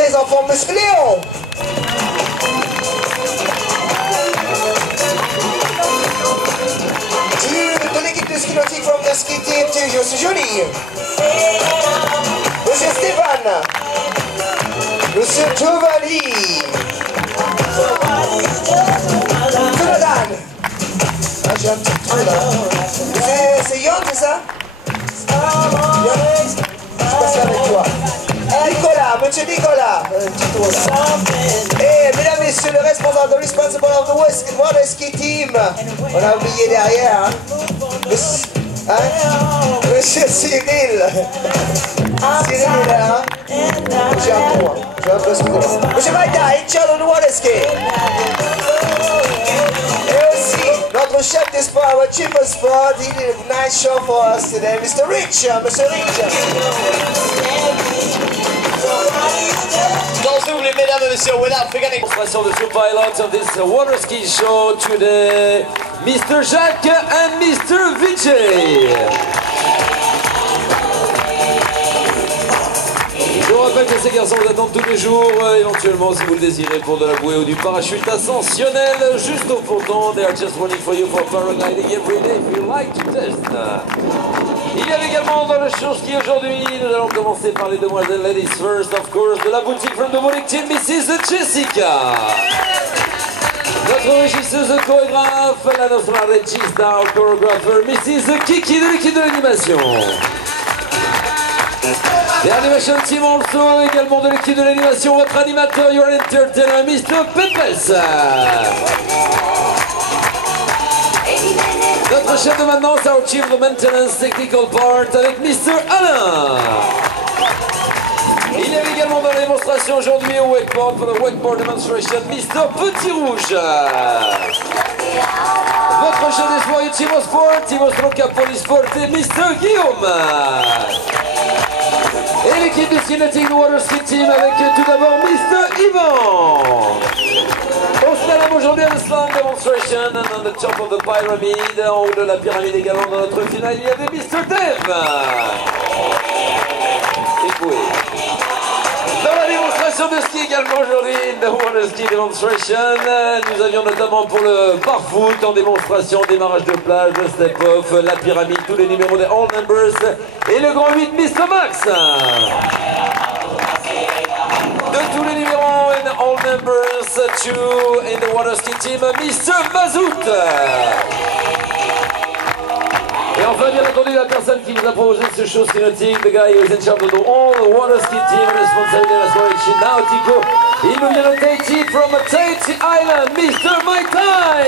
très en forme, Monsieur Léon. De l'équipe de ski nautique from the ski team to Monsieur Joly. Monsieur Stéphane. Monsieur Giovanni. Jonathan. Ah, j'ai un petit trou là. C'est Yann, c'est ça? Yann. Je passe avec toi. Nicolas, monsieur Nicolas. Et mesdames, messieurs, le responsable, the responsible of the water ski team. On a oublié derrière, hein? Monsieur Cyril. Cyril est là, hein? J'ai un peu, excusez-moi. Monsieur Maïda, in charge of the water ski. Et aussi, notre chef de sport, our chief of sport, he did a nice show for us today, Mr. Rich, Monsieur Rich. Dans double, mesdames et messieurs, without forgetting the two pilots of this water ski show today, Mr. Jacques and Mr. Vijay. Je vous rappelle que ces garçons vous attendent tous les jours, éventuellement si vous le désirez, pour de la bouée ou du parachute ascensionnel, juste au fondant. They are just waiting for you for paragliding every day if you like to test. Il y a également dans le show ski aujourd'hui, nous allons commencer par les demoiselles, ladies first, of course, de la boutique from the boutique team, Mrs. Jessica. Notre régisseuse chorégraphe, la nostra regista choreographer, Mrs. Kiki de l'équipe de l'animation. The animation team also, également de l'équipe de l'animation, votre animateur, your entertainer, Mr. Pepes. Notre chef de maintenance, our chief of maintenance technical part, avec Mr. Alain. Il y a également dans la démonstration aujourd'hui au wakeboard, pour le wakeboard demonstration, Mr. Petit Rouge. Votre chef d'espoir, Timo Sport, Timo Capo Sport et Mr. Guillaume. Et l'équipe de ski nautique de Water Ski Team avec tout d'abord Mr. Yvan. Au slalom aujourd'hui, le slalom demonstration, and on the top of the pyramid, en haut de la pyramide également dans notre finale, il y avait Mr. Dave. Écoutez. Dans la démonstration de ski également aujourd'hui, the Water Ski Demonstration, nous avions notamment pour le bar-foot en démonstration, démarrage de plage, le step-off, la pyramide, tous les numéros des all numbers et le grand 8 Mr. Max. De tous les numéros in all numbers, 2 in the Water Ski Team, Mr. Mazout. Et enfin, bien entendu, la personne qui nous a proposé ce show ski nautique, the guy who is in charge of all the water ski team, responsable de la soirée nautico. Il nous vient de Tahiti, from Tahiti Island, Mr. Maitai.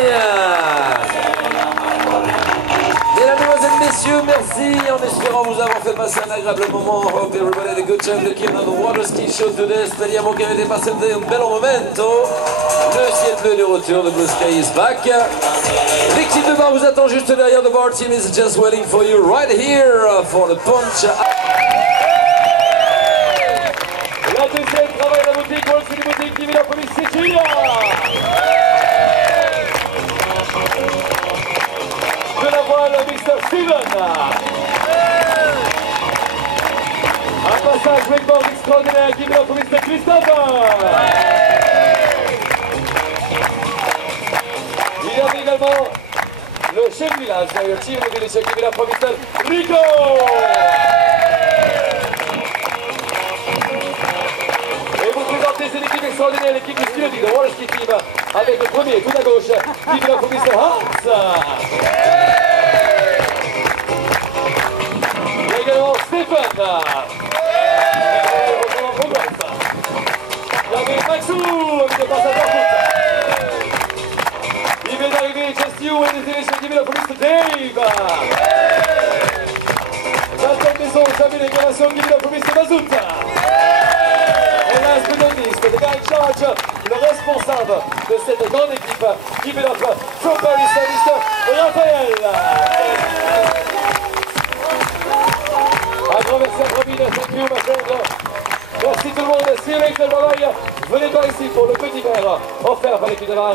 Mesdames, mesdemoiselles, messieurs, merci, en espérant vous avoir fait passer un agréable moment. Hope everybody had a good time looking at the water ski show today. Speriamo che avete passato un bel momento. Le ciel bleu de retour, the blue sky is back. L'équipe de bar vous attend juste derrière. The bar team is just waiting for you right here for the punch. La deuxième travail de la boutique, Water Ski boutique qui vit la police Sicilia. De la voile, Mr. Steven. Un passage wakeboard extraordinaire qui vit la police de Christophe. Il y avait également le chef du village, le team de village qui vit la police de Rico. Et vous présentez cette équipe extraordinaire, l'équipe du ski nautique de Water Ski Team, avec le premier tout à gauche, qui vit la police de Hans. Il y a également Stéphane. Il y avait Maxou avec le passage en foot. Il vient d'arriver Just You et les élections qui vient la police de Dave. La tête des autres, j'avais l'éclaration qui vient la police de Mazout. Et last but not least, the guy in charge, le responsable de cette grande équipe qui vient from Paris, Mr. Raphaël. Un grand merci à Robin, thank you ma chère. Merci tout le monde, see you later, bye bye. Venez par ici pour le petit verre offert par l'équipe de bar.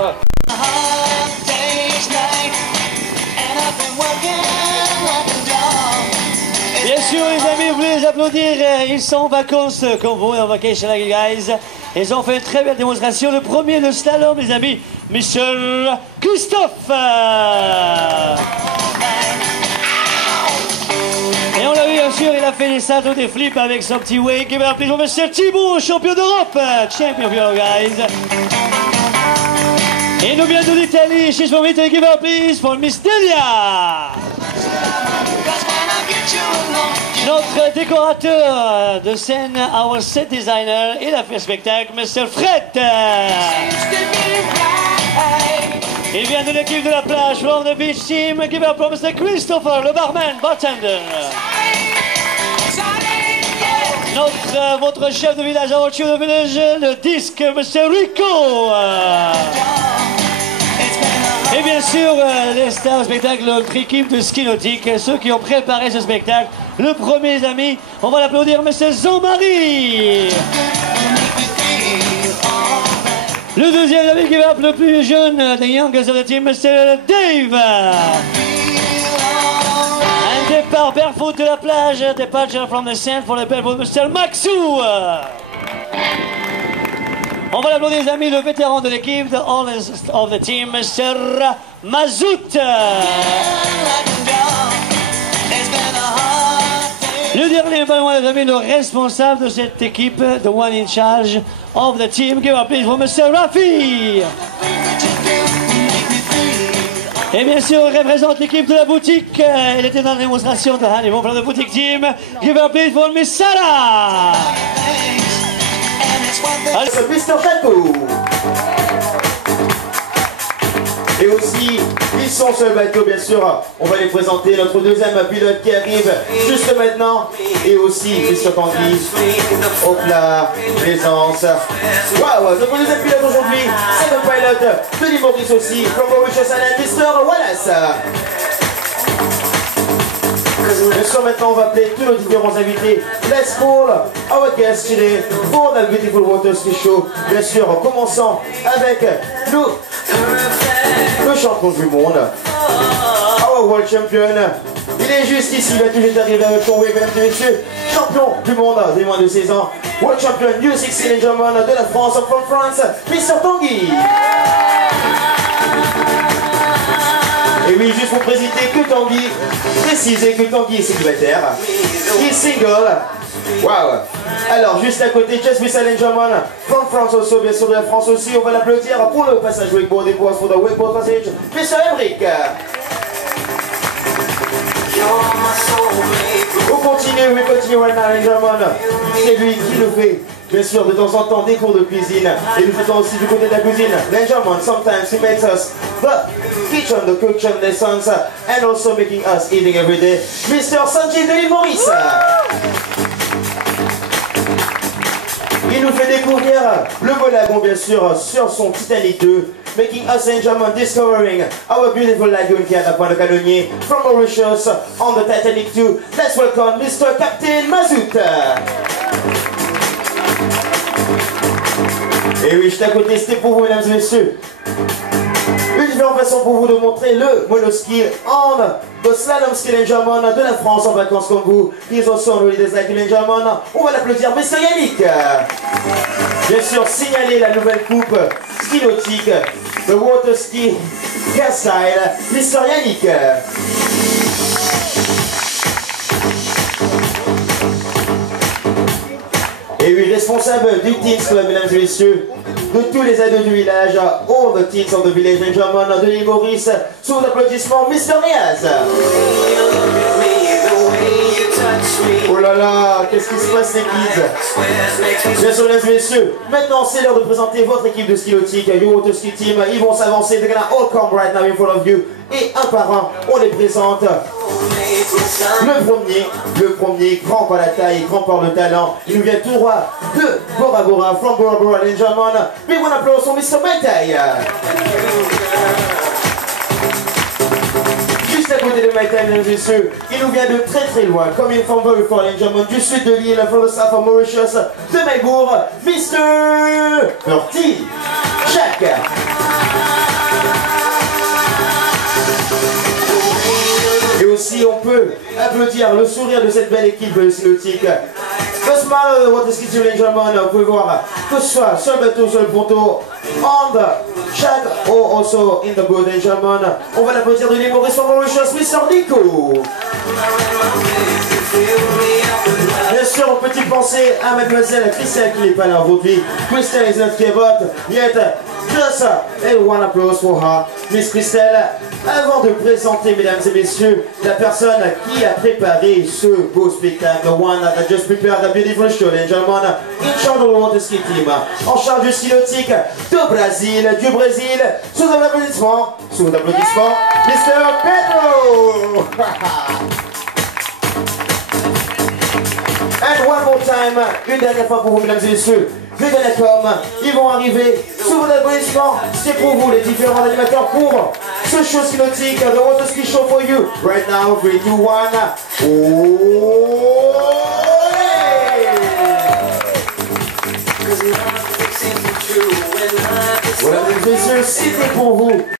Bien sûr, les amis, vous voulez les applaudir. Ils sont en vacances comme vous, en vacation like you guys. Ils ont fait une très belle démonstration. Le premier, le slalom, les amis, Mr. Christophe. Et on l'a vu, bien sûr, il a fait des saltos, des flips avec son petit wake. Et bien, applaudissons Mr. Thibaut, champion d'Europe. Champion, guys. Et nous vient de l'Italie, she's from Italy, give her please for Miss Delia. Notre décorateur de scène, our set designer, il a fait le spectacle, Mr. Fred. Il vient de l'équipe de la plage, from the beach team, give her for Mr. Christopher, le barman, bartender. Votre chef de village, our chief of village, le disque, Mr. Rico. Et bien sûr, les stars spectacle, notre équipe de ski nautique, ceux qui ont préparé ce spectacle. Le premier, les amis, on va l'applaudir, Monsieur Jean-Marie. Le deuxième, ami qui va le plus jeune, the youngest of the team, Monsieur Dave. Un départ barefoot de la plage, departure from the sand for the barefoot, Monsieur Maxou. On va l'applaudir, les amis, le vétéran de l'équipe, the oldest of the team, Mr. Mazout. Le dernier, pas loin, les amis, le responsable de cette équipe, the one in charge of the team, give a please for Mr. Rafi. Et bien sûr, il représente l'équipe de la boutique. Il était dans la démonstration de Honeymoon from the boutique team. Give a please for Miss Sarah. C'est Mr. Château. Et aussi, ils sont sur le bateau, bien sûr. On va les présenter. Notre deuxième pilote qui arrive juste maintenant. Et aussi, Mr. Tanguy, au plat, plaisance. Waouh, notre deuxième pilote aujourd'hui, c'est le pilote de l'île Maurice aussi. From Mauritius Island, Mr. Wallace. Bien sûr, maintenant on va appeler tous nos différents invités. Let's call our guests today for the Beautiful Water Ski Show. Bien sûr, commençons avec nous, le champion du monde, our world champion. Il est juste ici, il va tout juste arriver avec son wave, mesdames et messieurs. Champion du monde des moins de 16 ans, world champion U16 and German de la France, from France, Mr. Tanguy. Et oui, juste pour préciser que Tanguy est célibataire. Il est single. Waouh. Alors, juste à côté, Just Miss Allen German, from France aussi, bien sûr de la France aussi. On va l'applaudir pour le passage wakeboard et pour the wakeboard passage, Mr. Emric. On continue right now, Allen German. C'est lui qui le fait. Bien sûr, de temps en temps, des cours de cuisine. Et nous faisons aussi du côté de la cuisine. Benjamin, sometimes he makes us the kitchen lessons, and also making us eating every day. Mr. Sanjay de l'île Maurice. Il nous fait découvrir le vol lagon, bien sûr, sur son Titanic 2. Making us and German discovering our beautiful lagoon qui est à la pointe de Canonnier. From Mauritius, on the Titanic 2. Let's welcome Mr. Captain Mazout. Et oui, juste à côté, c'était pour vous, mesdames et messieurs. Une différente façon pour vous de montrer le monoski en the slalom ski and German de la France en vacances comme vous. Ils ont son holidays like in German. On va l'applaudir, Mr. Yannick. Bien sûr, signaler la nouvelle coupe ski nautique, the water ski hairstyle, Mr. Yannick. Et oui, responsable du Teens Club, mesdames et messieurs, de tous les ados du village, all the teens of the village in German, de l'île Maurice, sous l'applaudissement, Mr. Riaz. Oh là là, qu'est-ce qui se passe les kids? Bien sûr, mesdames et messieurs, maintenant c'est l'heure de présenter votre équipe de ski nautique, Your Water Ski Team. Ils vont s'avancer, they're gonna all come right now in front of you. Et un par un, on les présente. Le premier, grand par la taille, grand par le talent. Il nous vient tout droit de Bora Bora, from Bora Bora in German. Big one applause for Mr. Maitai. Juste à côté de Maitai, mesdames et messieurs, il nous vient de très loin, comme il from very far in German, du sud de l'île, from the south of Mauritius, de Melbourne, Mr. Bertie Jacques. aussi, on peut applaudir le sourire de cette belle équipe nautique. Le smile de Water Ski Team, les gentlemen, vous pouvez voir que ce soit sur le bateau, sur le ponton, on the chat or also in the boat, les gentlemen. On va l'applaudir de l'humoriste from Mauritius, Mr. Nico. Bien sûr, on peut-y penser à mademoiselle Christelle qui n'est pas là aujourd'hui. Christelle is not here, but yet just a one applause for her. Miss Christelle, avant de présenter, mesdames et messieurs, la personne qui a préparé ce beau spectacle, the one that just prepared a beautiful show, les gentlemen, in charge of the Water Ski Team, en charge du ski nautique du Brésil, sous un applaudissement, Mr. Pedro. And one more time, une dernière fois pour vous, mesdames et messieurs, les Ganacom, ils vont arriver sous votre applaudissement. C'est pour vous, les différents animateurs, pour ce show ski nautique, the Water Ski Show for you. Right now, 3, 2, 1. Voilà, mesdames et messieurs, c'était pour vous.